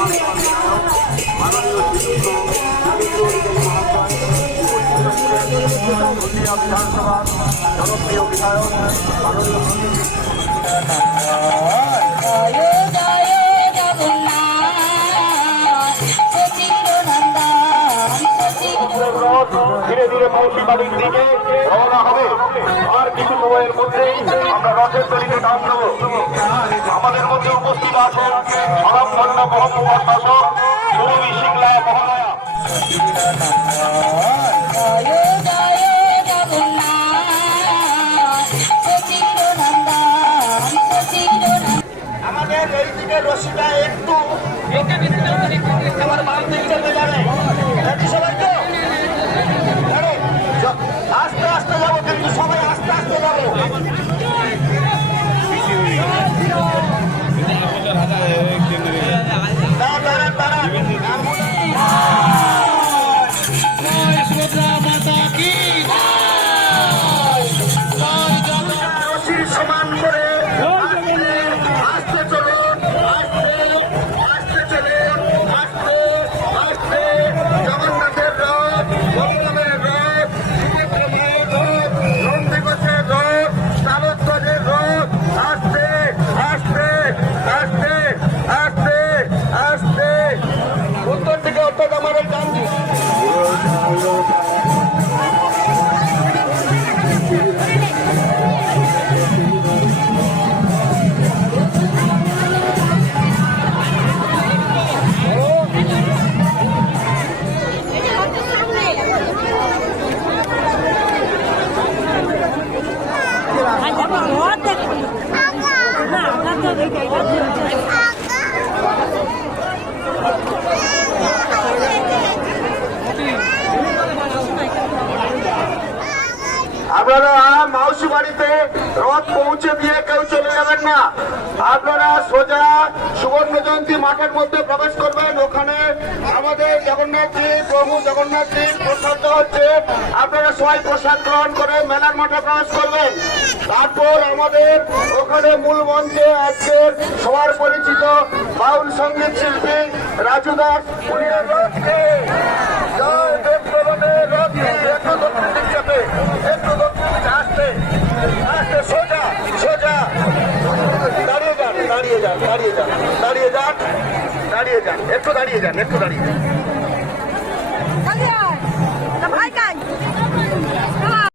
মাননীয় শ্রীযুক্ত নদিয়া বিধানসভার জনপ্রিয় বিধায়ক মাননীয় ধীরে ধীরে মৌসুমী বাড়ির দিকে রওনা হবে। আর কিছু সময়ের মধ্যেই আমরা রথের তরিকে টান দেবো। আমাদের মধ্যে উপস্থিত আছেন স্বনামধন্য মোহাম্মদ শাসক সুরভি সিংলায় মহালয়া। আমাদের এই দিকে রশিটা একটু আমার বাম দিক চলে যাবে। আস্তে আস্তে যাবো, কিন্তু সবাই আস্তে আস্তে যাবো। সমান করে আস্তে চলো, আস্তে চলে আস্তে আস্তে জগন্নাথের রথ, গৌতমের রথ, নন্দীগোছের রথ, তারকগঞ্জের রথ, আস্তে আস্তে আস্তে আস্তে আস্তে উত্তর দিকে অর্থাৎ আমাদের গান্ধী আপনারা মাউসি বাড়িতে রথ পৌঁছে দিয়ে কেউ চলে যাবেন না। আপনারা সোজা সুবর্ণ জয়ন্তী মাঠের মধ্যে প্রবেশ করবেন। ওখানে আমাদের জগন্নাথজি, প্রভু জগন্নাথজির প্রসাদ হচ্ছে। আপনারা সবাই প্রসাদ গ্রহণ করে মেলার মাঠে প্রবেশ করবেন। তারপর আমাদের ওখানে মূল মঞ্চে আজকের সবার পরিচিত বাউল সঙ্গীত শিল্পী রাজু দাস সোজা সোজা দাঁড়িয়ে যান, দাঁড়িয়ে যান, দাঁড়িয়ে যান, দাঁড়িয়ে যান, দাঁড়িয়ে যান, একটু দাঁড়িয়ে যান, একটু দাঁড়িয়ে যান।